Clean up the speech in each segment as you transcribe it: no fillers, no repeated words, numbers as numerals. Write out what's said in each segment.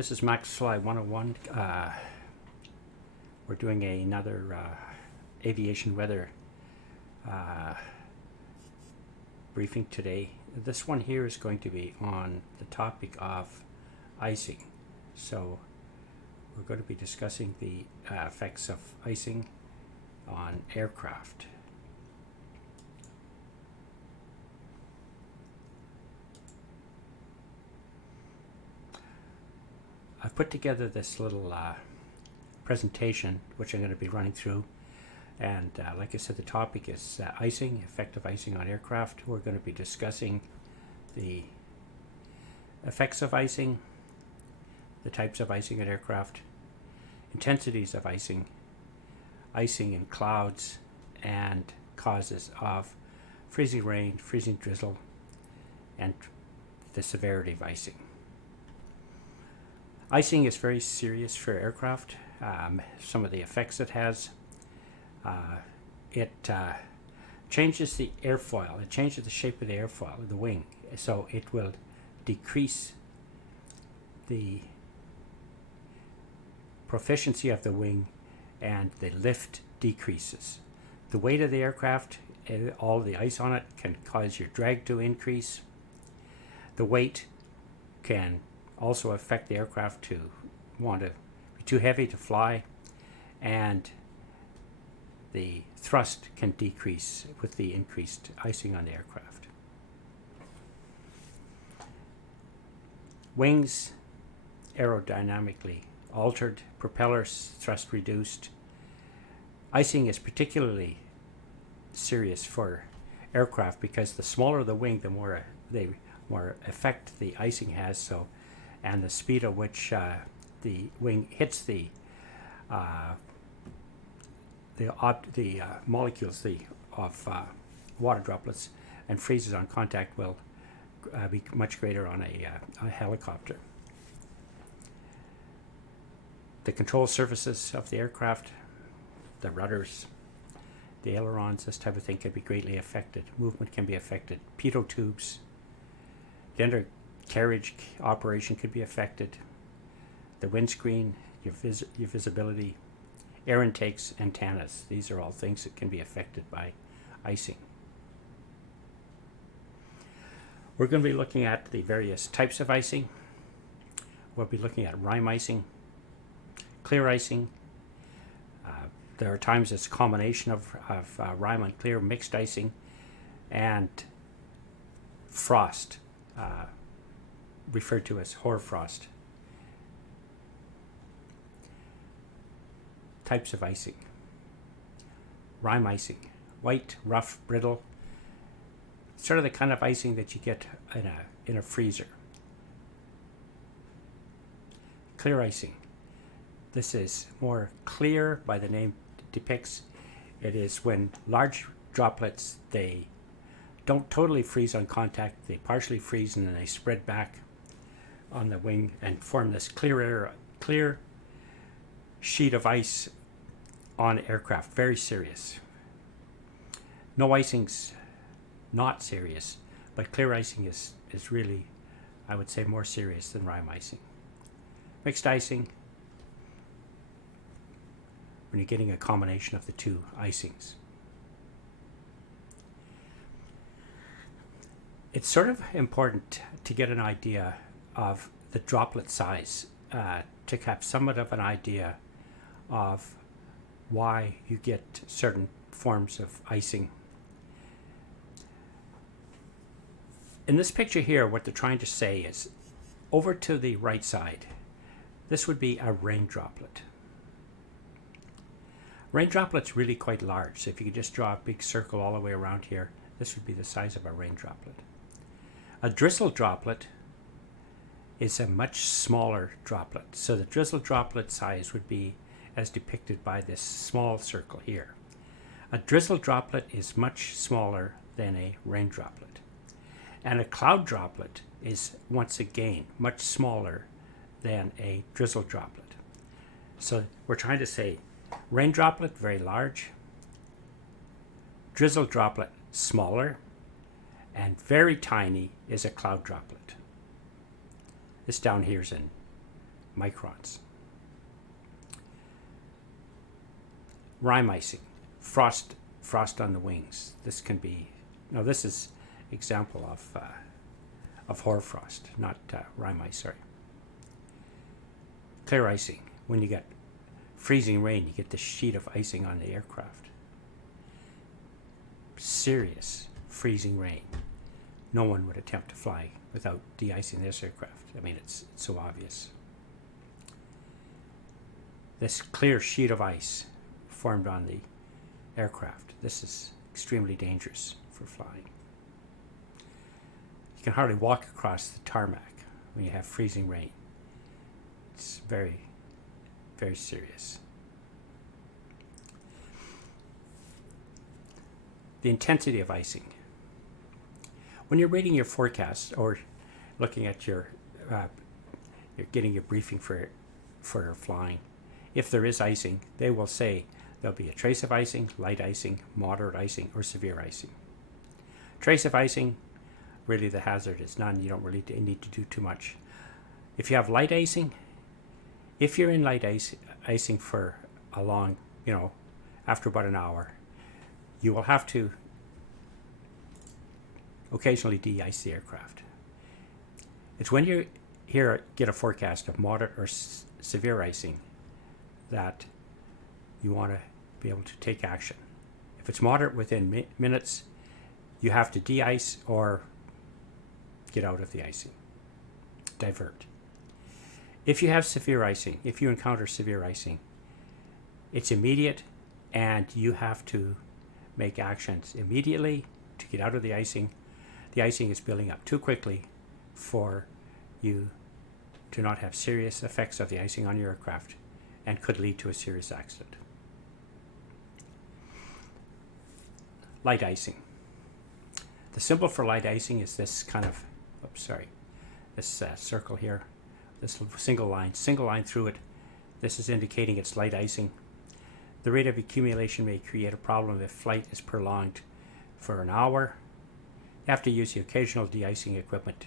This is Max Fly 101. We're doing another aviation weather briefing today. This one here is going to be on the topic of icing. So we're going to be discussing the effects of icing on aircraft. I've put together this little presentation which I'm going to be running through, and like I said, the topic is icing, effective icing on aircraft. We're going to be discussing the effects of icing, the types of icing on aircraft, intensities of icing, icing in clouds, and causes of freezing rain, freezing drizzle, and the severity of icing. Icing is very serious for aircraft. Some of the effects it has. It changes the airfoil. It changes the shape of the airfoil of the wing. So it will decrease the proficiency of the wing, and the lift decreases. The weight of the aircraft, all the ice on it, can cause your drag to increase. The weight can also affect the aircraft to want to be too heavy to fly, and the thrust can decrease with the increased icing on the aircraft. Wings aerodynamically altered, propellers thrust reduced. Icing is particularly serious for aircraft because the smaller the wing, the more effect the icing has. So, and the speed at which the wing hits the molecules of water droplets and freezes on contact will be much greater on a helicopter. The control surfaces of the aircraft, the rudders, the ailerons, this type of thing can be greatly affected. Movement can be affected. Pitot tubes, the undercarriage operation could be affected. The windscreen, your visibility, air intakes, antennas. These are all things that can be affected by icing. We're going to be looking at the various types of icing. We'll be looking at rime icing, clear icing. There are times it's a combination of rime and clear, mixed icing, and frost, referred to as hoarfrost. Types of icing. Rime icing, white, rough, brittle, sort of the kind of icing that you get in a freezer. Clear icing. This is more clear by the name depicts. It is when large droplets, they don't totally freeze on contact, they partially freeze and then they spread back on the wing and form this clear sheet of ice on aircraft. Very serious. No icing's not serious, but clear icing is really, I would say, more serious than rime icing. Mixed icing, when you're getting a combination of the two icings. It's sort of important to get an idea of the droplet size to have somewhat of an idea of why you get certain forms of icing. In this picture here, what they're trying to say is, over to the right side, this would be a rain droplet. Rain droplet's really quite large, so if you could just draw a big circle all the way around here, this would be the size of a rain droplet. A drizzle droplet is a much smaller droplet, so the drizzle droplet size would be as depicted by this small circle here. A drizzle droplet is much smaller than a rain droplet, and a cloud droplet is once again much smaller than a drizzle droplet. So we're trying to say rain droplet, very large, drizzle droplet, smaller, and very tiny is a cloud droplet. This down here is in microns. Rime icing, frost on the wings. This can be, now this is example of hoarfrost, not rime ice, sorry. Clear icing, when you get freezing rain, you get this sheet of icing on the aircraft. Serious freezing rain. No one would attempt to fly without de-icing this aircraft. I mean, it's so obvious. This clear sheet of ice formed on the aircraft. This is extremely dangerous for flying. You can hardly walk across the tarmac when you have freezing rain. It's very, very serious. The intensity of icing. When you're reading your forecast or looking at you're getting your briefing for flying, if there is icing, they will say there'll be a trace of icing, light icing, moderate icing, or severe icing. Trace of icing, really the hazard is none. You don't really need to do too much. If you have light icing, if you're in light icing for a long, after about an hour, you will have to occasionally de-ice the aircraft. It's when you get a forecast of moderate or severe icing that you want to be able to take action. If it's moderate within minutes, you have to de-ice or get out of the icing. Divert. If you have severe icing, if you encounter severe icing, it's immediate and you have to make actions immediately to get out of the icing. The icing is building up too quickly for you to not have serious effects of the icing on your aircraft and could lead to a serious accident. Light icing. The symbol for light icing is this kind of, this circle here, this single line through it. This is indicating it's light icing. The rate of accumulation may create a problem if flight is prolonged for an hour. You have to use the occasional de-icing equipment.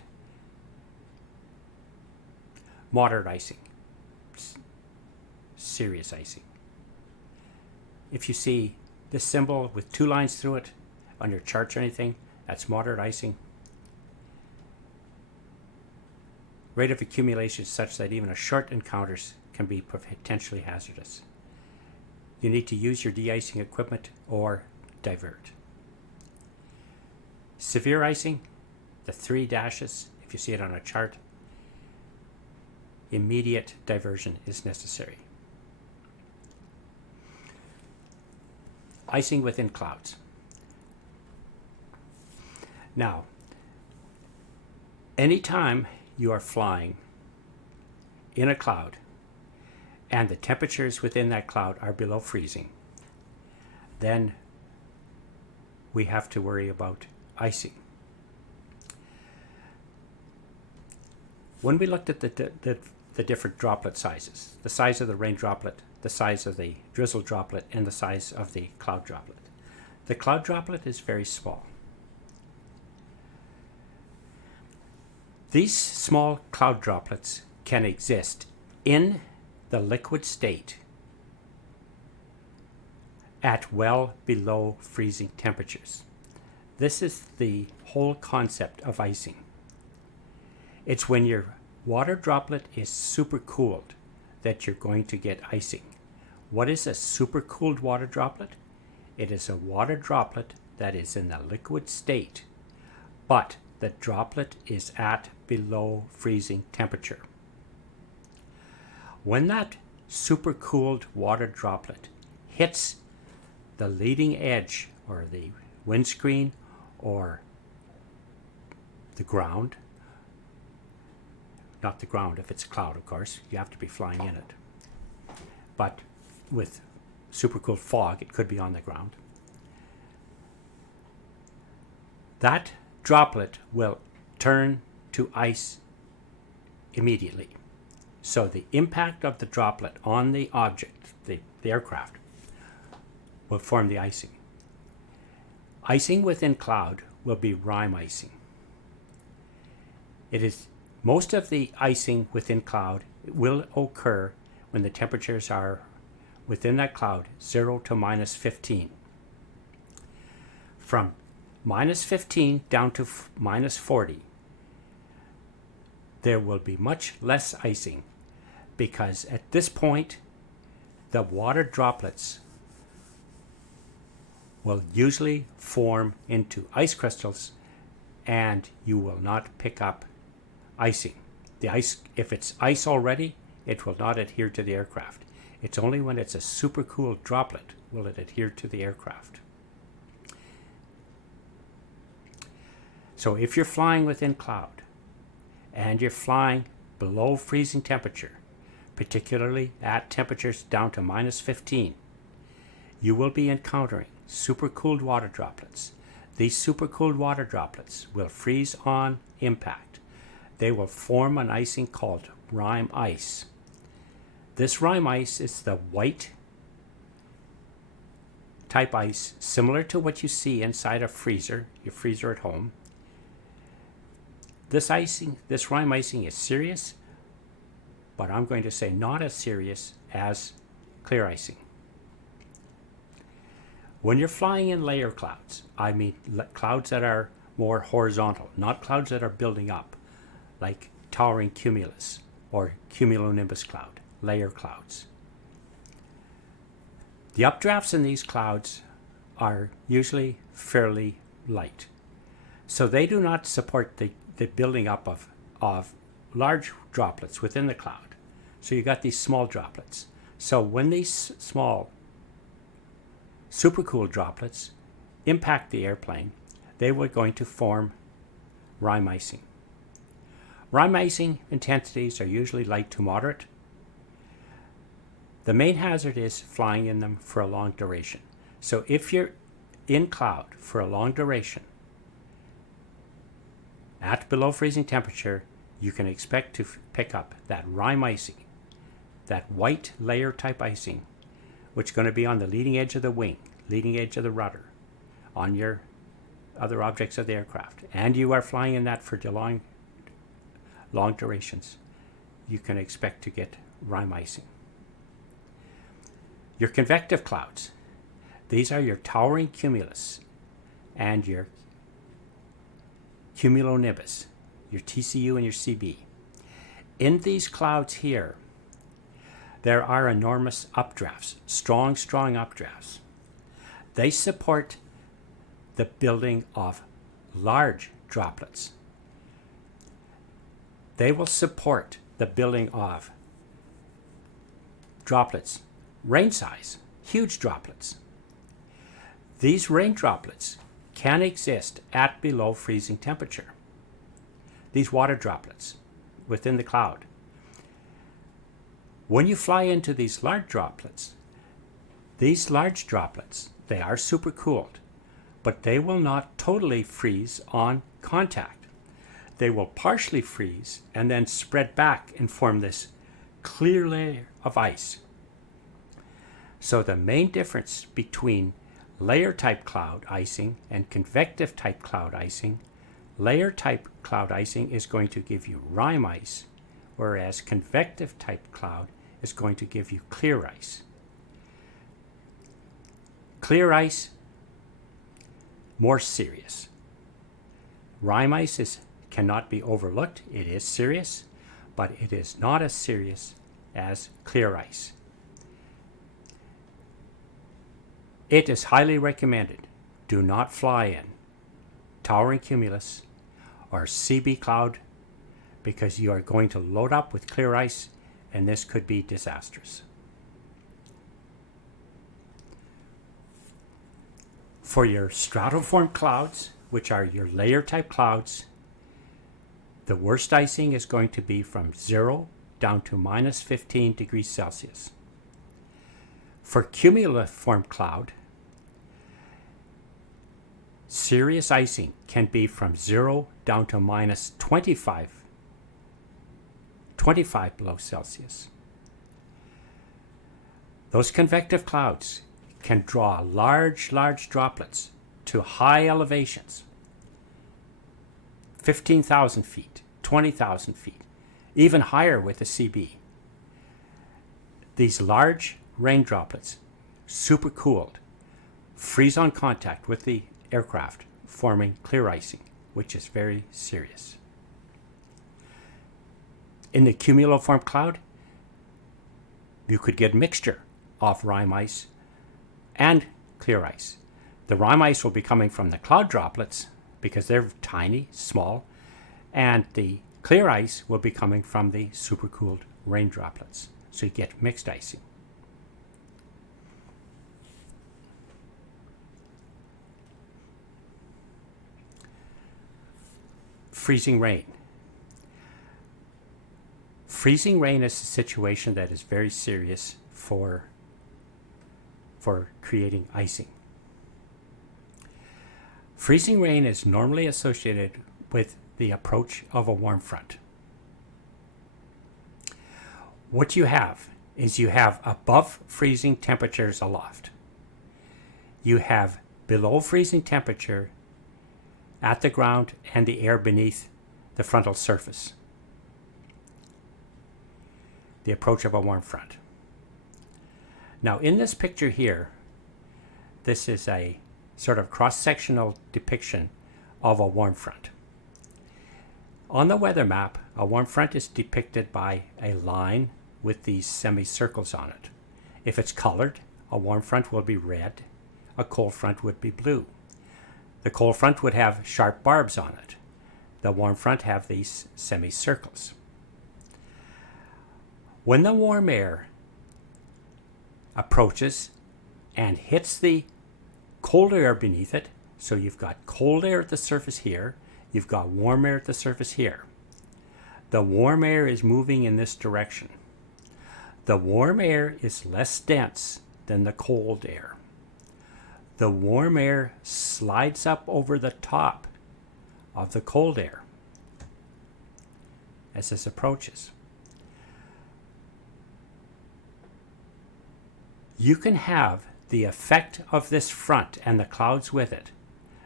Moderate icing. Serious icing. If you see this symbol with two lines through it on your charts or anything, that's moderate icing. Rate of accumulation is such that even a short encounters can be potentially hazardous. You need to use your de-icing equipment or divert. Severe icing, the 3 dashes, if you see it on a chart, immediate diversion is necessary. Icing within clouds. Now, anytime you are flying in a cloud and the temperatures within that cloud are below freezing, then we have to worry about icing. When we looked at the different droplet sizes, the size of the rain droplet, the size of the drizzle droplet, and the size of the cloud droplet, the cloud droplet is very small. These small cloud droplets can exist in the liquid state at well below freezing temperatures. This is the whole concept of icing. It's when your water droplet is supercooled that you're going to get icing. What is a supercooled water droplet? It is a water droplet that is in the liquid state, but the droplet is at below freezing temperature. When that supercooled water droplet hits the leading edge or the windscreen or the ground, not the ground if it's a cloud, of course, you have to be flying in it, but with supercooled fog it could be on the ground, that droplet will turn to ice immediately. So the impact of the droplet on the object, the aircraft, will form the icing. Icing within cloud will be rime icing. It is most of the icing within cloud will occur when the temperatures are within that cloud 0 to minus 15. From minus 15 down to minus 40, there will be much less icing, because at this point the water droplets will usually form into ice crystals and you will not pick up icing. The ice, if it's ice already, it will not adhere to the aircraft. It's only when it's a supercooled droplet will it adhere to the aircraft. So if you're flying within cloud and you're flying below freezing temperature, particularly at temperatures down to minus 15, you will be encountering supercooled water droplets. These supercooled water droplets will freeze on impact. They will form an icing called rime ice. This rime ice is the white type ice, similar to what you see inside a freezer, your freezer at home. This rime icing is serious, but I'm going to say not as serious as clear icing. When you're flying in layer clouds, I mean clouds that are more horizontal, not clouds that are building up, like towering cumulus or cumulonimbus cloud, layer clouds. The updrafts in these clouds are usually fairly light, so they do not support the building up of large droplets within the cloud. So you got these small droplets. So when these small supercooled droplets impact the airplane, they were going to form rime icing. Rime icing intensities are usually light to moderate. The main hazard is flying in them for a long duration. So if you're in cloud for a long duration, at below freezing temperature, you can expect to pick up that rime icing, that white layer type icing, which is going to be on the leading edge of the wing, leading edge of the rudder, on your other objects of the aircraft, and you are flying in that for long durations, you can expect to get rime icing. Your convective clouds, these are your towering cumulus and your cumulonimbus, your TCU and your CB. In these clouds here, there are enormous updrafts, strong updrafts. They support the building of large droplets. They will support the building of droplets, rain size, huge droplets. These rain droplets can exist at below freezing temperature. These water droplets within the cloud. When you fly into these large droplets, they are supercooled, but they will not totally freeze on contact. They will partially freeze and then spread back and form this clear layer of ice. So the main difference between layer type cloud icing and convective type cloud icing, layer type cloud icing is going to give you rime ice, whereas convective type cloud is going to give you clear ice. Clear ice, more serious. Rime ice cannot be overlooked. It is serious, but it is not as serious as clear ice. It is highly recommended. Do not fly in towering cumulus or CB cloud, because you are going to load up with clear ice and this could be disastrous. For your stratoform clouds, which are your layer type clouds, the worst icing is going to be from 0 down to minus 15 degrees Celsius. For cumuliform cloud, serious icing can be from 0 down to minus 25 below Celsius. Those convective clouds can draw large droplets to high elevations, 15,000 feet, 20,000 feet, even higher with a CB. These large rain droplets, supercooled, freeze on contact with the aircraft, forming clear icing, which is very serious. In the cumuloform cloud, you could get mixture of rime ice and clear ice. The rime ice will be coming from the cloud droplets because they're tiny, small, and the clear ice will be coming from the supercooled rain droplets. So you get mixed icing. Freezing rain. Freezing rain is a situation that is very serious for creating icing. Freezing rain is normally associated with the approach of a warm front. What you have is you have above freezing temperatures aloft. You have below freezing temperature at the ground and the air beneath the frontal surface. The approach of a warm front. Now in this picture here, this is a sort of cross-sectional depiction of a warm front. On the weather map, a warm front is depicted by a line with these semicircles on it. If it's colored, a warm front will be red, a cold front would be blue. The cold front would have sharp barbs on it. The warm front have these semicircles. When the warm air approaches and hits the cold air beneath it, so you've got cold air at the surface here, you've got warm air at the surface here. The warm air is moving in this direction. The warm air is less dense than the cold air. The warm air slides up over the top of the cold air as this approaches. You can have the effect of this front and the clouds with it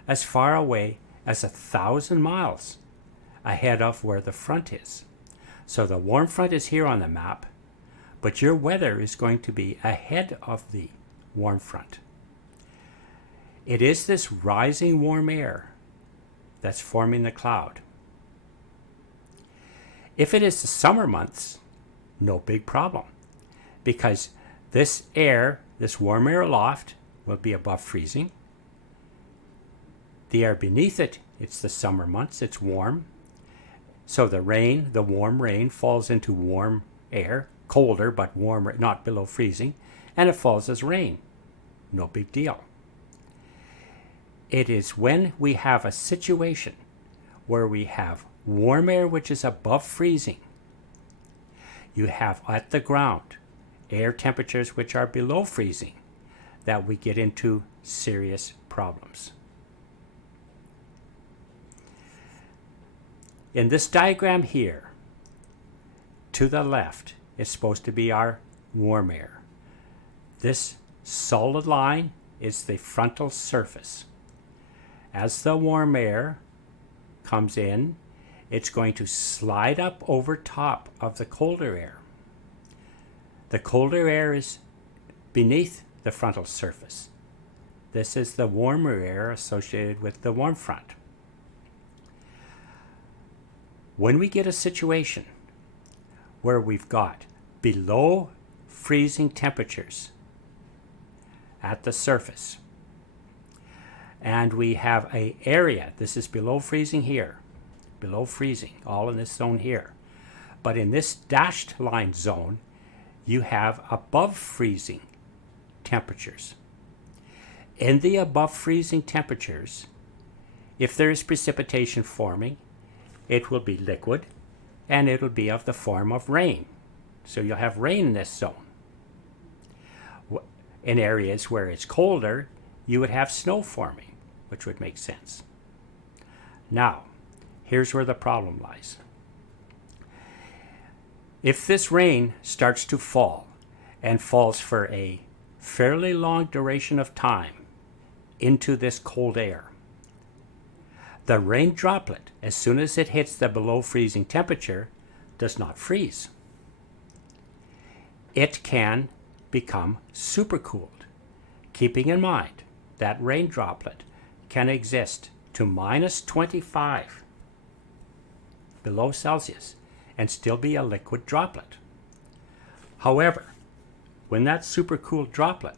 as far away as 1,000 miles ahead of where the front is. So the warm front is here on the map, but your weather is going to be ahead of the warm front. It is this rising warm air that's forming the cloud. If it is the summer months, no big problem, because this air, this warm air aloft, will be above freezing. The air beneath it, it's the summer months, it's warm. So the rain, the warm rain, falls into warm air, colder but warmer, not below freezing, and it falls as rain. No big deal. It is when we have a situation where we have warm air which is above freezing. You have at the ground air temperatures which are below freezing that we get into serious problems. In this diagram here, to the left is supposed to be our warm air. This solid line is the frontal surface. As the warm air comes in, it's going to slide up over top of the colder air. The colder air is beneath the frontal surface. This is the warmer air associated with the warm front. When we get a situation where we've got below freezing temperatures at the surface, and we have an area, this is below freezing here, below freezing, all in this zone here. But in this dashed line zone, you have above freezing temperatures. In the above freezing temperatures, if there is precipitation forming, it will be liquid and it'll be of the form of rain. So you'll have rain in this zone. In areas where it's colder, you would have snow forming, which would make sense. Now, here's where the problem lies. If this rain starts to fall and falls for a fairly long duration of time into this cold air, the rain droplet, as soon as it hits the below freezing temperature, does not freeze. it can become supercooled. Keeping in mind that rain droplet can exist to minus 25 below Celsius and still be a liquid droplet. However, when that supercooled droplet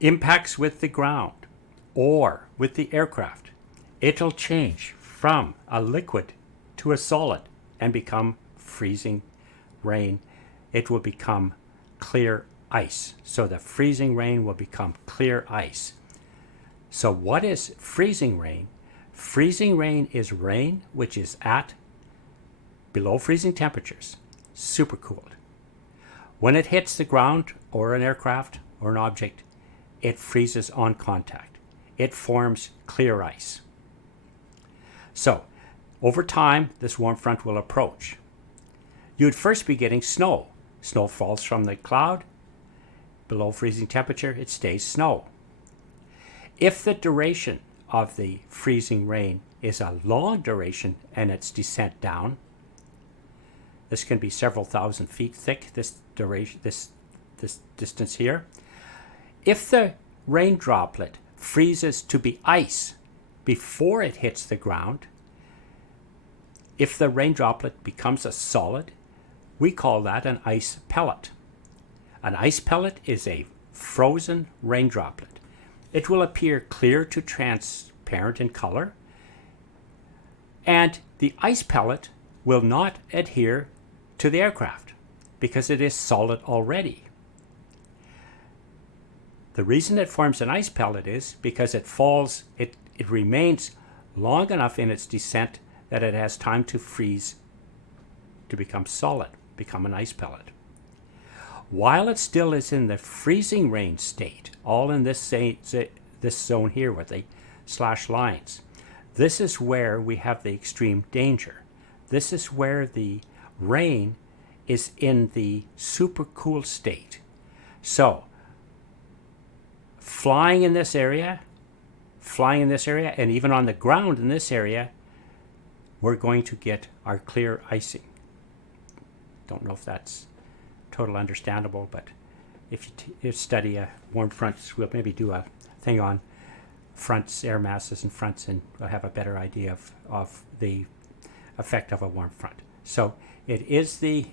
impacts with the ground or with the aircraft, it'll change from a liquid to a solid and become freezing rain. It will become clear ice. So the freezing rain will become clear ice. So what is freezing rain? Freezing rain is rain which is at below freezing temperatures, supercooled. When it hits the ground or an aircraft or an object, it freezes on contact. It forms clear ice. So, over time, this warm front will approach. You'd first be getting snow. Snow falls from the cloud. Below freezing temperature, it stays snow. If the duration of the freezing rain is a long duration and its descent down, this can be several thousand feet thick, this duration, this distance here. If the rain droplet freezes to be ice before it hits the ground, if the rain droplet becomes a solid, we call that an ice pellet. An ice pellet is a frozen rain droplet. It will appear clear to transparent in color, and the ice pellet will not adhere to the aircraft because it is solid already. The reason it forms an ice pellet is because it remains long enough in its descent that it has time to freeze to become solid, become an ice pellet. While it still is in the freezing rain state, all in this zone here with the slash lines, this is where we have the extreme danger. This is where the rain is in the supercool state. So, flying in this area, and even on the ground in this area, we're going to get our clear icing. Don't know if that's totally understandable, but if you study warm fronts, we'll maybe do a thing on fronts, air masses, and fronts, and we'll have a better idea of the effect of a warm front. So it is the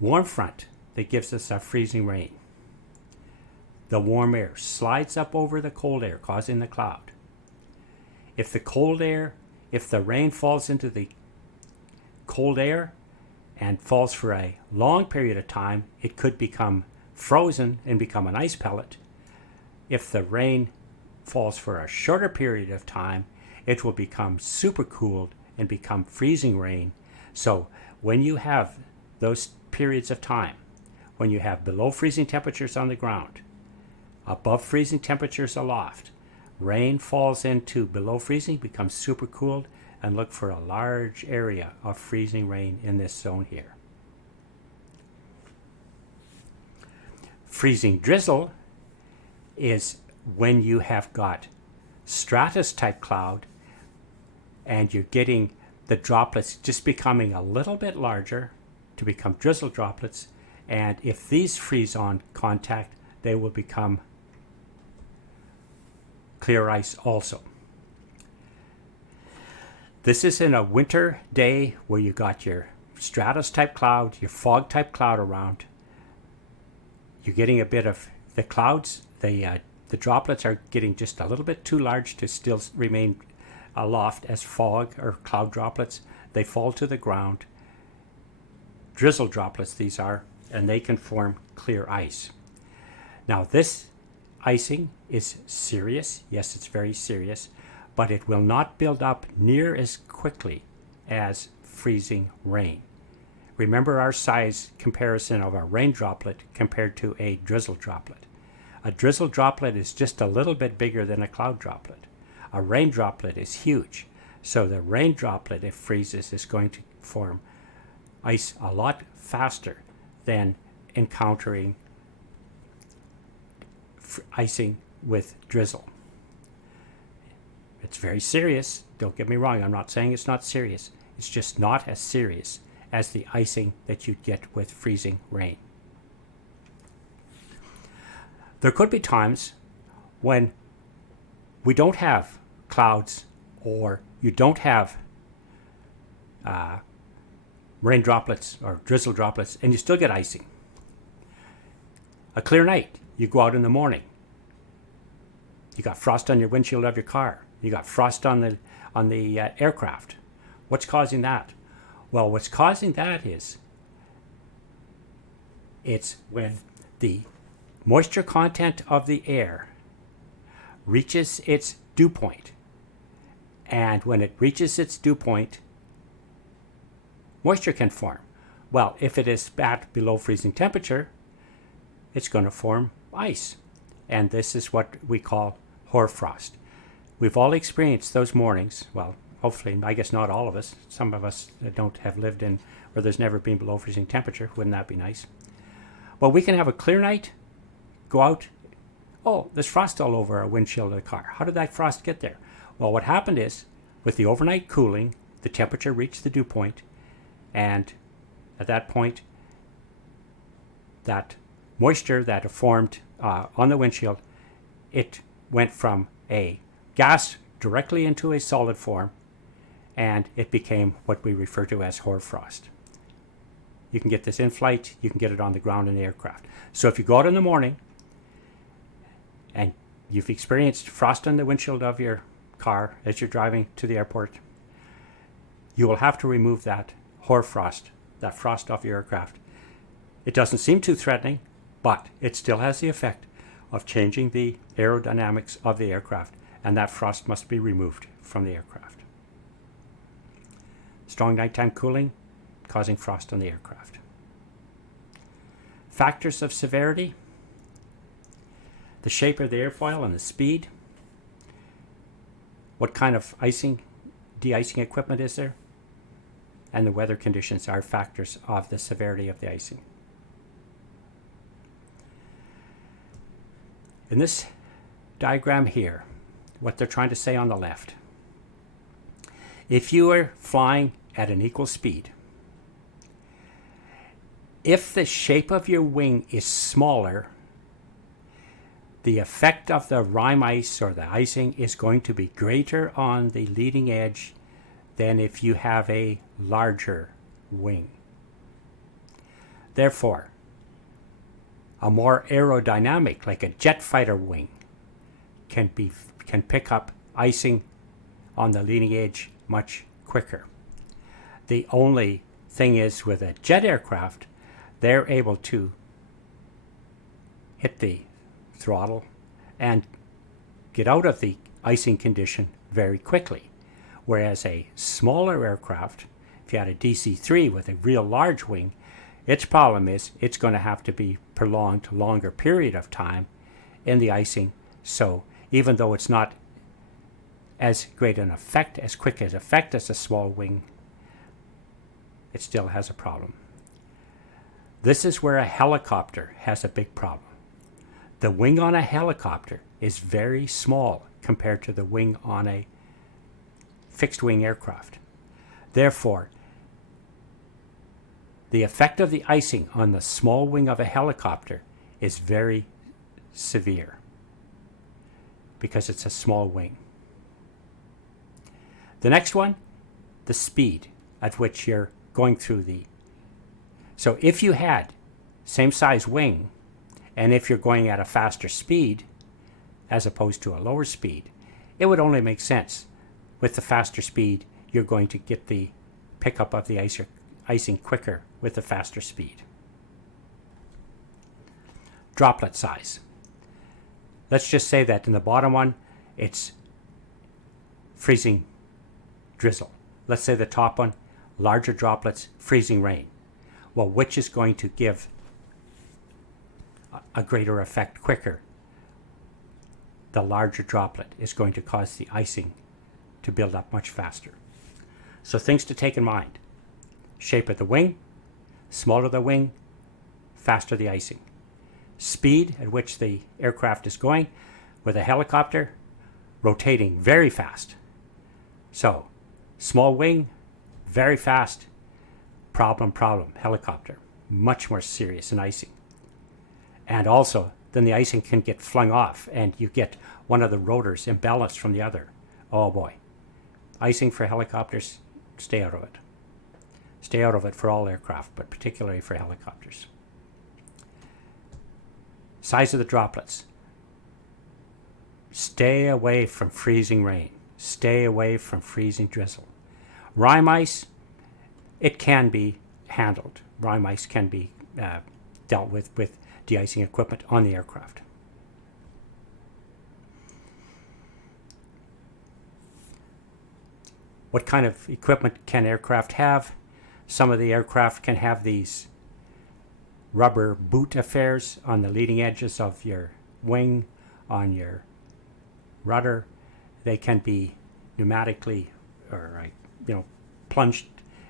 warm front that gives us our freezing rain. The warm air slides up over the cold air, causing the cloud. If the rain falls into the cold air and falls for a long period of time, it could become frozen and become an ice pellet. If the rain falls for a shorter period of time, it will become supercooled and become freezing rain. So when you have those periods of time, when you have below freezing temperatures on the ground, above freezing temperatures aloft, rain falls into below freezing, becomes supercooled, and look for a large area of freezing rain in this zone here. Freezing drizzle is when you have got stratus type cloud and you're getting the droplets just becoming a little bit larger to become drizzle droplets, and if these freeze on contact, they will become clear ice also. This is in a winter day where you got your stratus type cloud, your fog type cloud around. You're getting a bit of the clouds, the droplets are getting just a little bit too large to still remain aloft as fog or cloud droplets. They fall to the ground. Drizzle droplets these are, and they can form clear ice. Now this icing is serious. Yes, it's very serious, but it will not build up near as quickly as freezing rain. Remember our size comparison of a rain droplet compared to a drizzle droplet. A drizzle droplet is just a little bit bigger than a cloud droplet. A rain droplet is huge. So the rain droplet, if freezes, is going to form ice a lot faster than encountering icing with drizzle. It's very serious. Don't get me wrong. I'm not saying it's not serious. It's just not as serious as the icing that you'd get with freezing rain. There could be times when we don't have clouds or you don't have rain droplets or drizzle droplets and you still get icing. A clear night, you go out in the morning. You got frost on your windshield of your car. You got frost on the aircraft. What's causing that? Well, what's causing that is it's when the moisture content of the air reaches its dew point. And when it reaches its dew point, moisture can form. Well, if it is at below freezing temperature, it's going to form ice. And this is what we call hoarfrost. We've all experienced those mornings. Well, hopefully, I guess not all of us. Some of us don't have lived in where there's never been below freezing temperature. Wouldn't that be nice? Well, we can have a clear night, go out. Oh, there's frost all over our windshield of the car. How did that frost get there? Well, what happened is, with the overnight cooling, the temperature reached the dew point, and at that point, that moisture that formed on the windshield, it went from a gas directly into a solid form, and it became what we refer to as hoarfrost. You can get this in flight, you can get it on the ground in the aircraft. So if you go out in the morning and you've experienced frost on the windshield of your car as you're driving to the airport, you will have to remove that hoarfrost, that frost off your aircraft. It doesn't seem too threatening, but it still has the effect of changing the aerodynamics of the aircraft, and that frost must be removed from the aircraft. Strong nighttime cooling causing frost on the aircraft. Factors of severity: the shape of the airfoil and the speed. What kind of de-icing equipment is there? And the weather conditions are factors of the severity of the icing. In this diagram here, what they're trying to say on the left, if you are flying at an equal speed, if the shape of your wing is smaller, the effect of the rime ice or the icing is going to be greater on the leading edge than if you have a larger wing. Therefore, a more aerodynamic, like a jet fighter wing, can pick up icing on the leading edge much quicker. The only thing is, with a jet aircraft, they're able to hit the throttle and get out of the icing condition very quickly. Whereas a smaller aircraft, if you had a DC-3 with a real large wing, its problem is it's going to have to be prolonged longer period of time in the icing. So even though it's not as great an effect, as quick as effect as a small wing, it still has a problem. This is where a helicopter has a big problem. The wing on a helicopter is very small compared to the wing on a fixed wing aircraft. Therefore, the effect of the icing on the small wing of a helicopter is very severe because it's a small wing. The next one, the speed at which you're going through the... So if you had same size wing, and if you're going at a faster speed as opposed to a lower speed, it would only make sense. With the faster speed, you're going to get the pickup of the icing quicker with the faster speed. Droplet size. Let's just say that in the bottom one, it's freezing drizzle. Let's say the top one, larger droplets, freezing rain. Well, which is going to give a greater effect quicker? The larger droplet is going to cause the icing to build up much faster. So things to take in mind: shape of the wing, smaller the wing, faster the icing. Speed at which the aircraft is going. With a helicopter, rotating very fast. So small wing, very fast, problem helicopter. Much more serious than icing. And also, then the icing can get flung off and you get one of the rotors imbalanced from the other. Oh boy. Icing for helicopters, stay out of it. Stay out of it for all aircraft, but particularly for helicopters. Size of the droplets. Stay away from freezing rain. Stay away from freezing drizzle. Rime ice, it can be handled. Rime ice can be dealt with de-icing equipment on the aircraft. What kind of equipment can aircraft have? Some of the aircraft can have these rubber boot affairs on the leading edges of your wing, on your rudder. They can be pneumatically or plunged,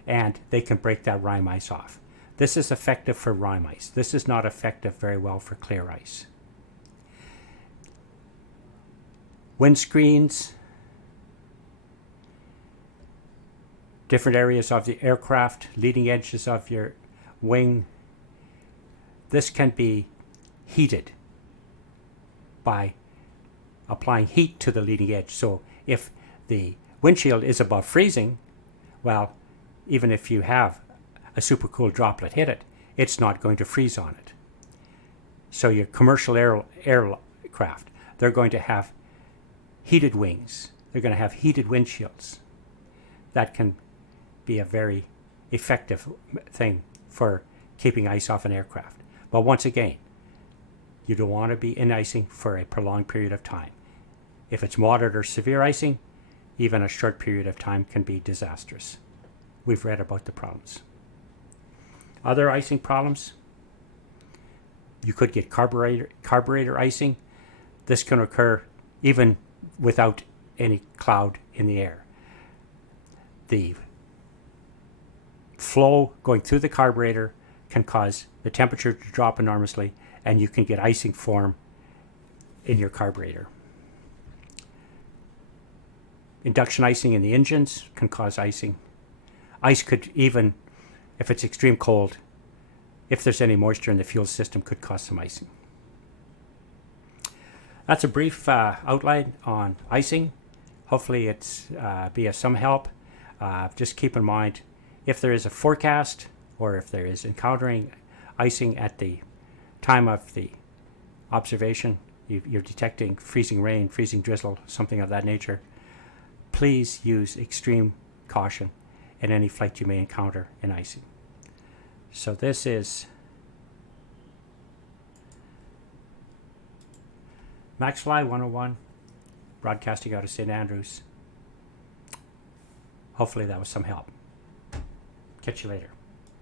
and they can break that rime ice off. This is effective for rime ice. This is not effective very well for clear ice. Windscreens, different areas of the aircraft, leading edges of your wing. This can be heated by applying heat to the leading edge. So if the windshield is above freezing, well, even if you have a supercooled droplet hit it, it's not going to freeze on it. So your commercial aircraft, they're going to have heated wings. They're going to have heated windshields. That can be a very effective thing for keeping ice off an aircraft. But once again, you don't want to be in icing for a prolonged period of time. If it's moderate or severe icing, even a short period of time can be disastrous. We've read about the problems. Other icing problems, you could get carburetor icing. This can occur even without any cloud in the air. The flow going through the carburetor can cause the temperature to drop enormously, and you can get icing form in your carburetor. Induction icing in the engines can cause icing. Ice could even, if it's extreme cold, if there's any moisture in the fuel system, could cause some icing. That's a brief outline on icing. Hopefully it's be of some help. Just keep in mind, if there is a forecast or if there is encountering icing at the time of the observation, you're detecting freezing rain, freezing drizzle, something of that nature, please use extreme caution in any flight you may encounter in icing. So this is MaxFly 101, broadcasting out of St. Andrews. Hopefully that was some help. Catch you later.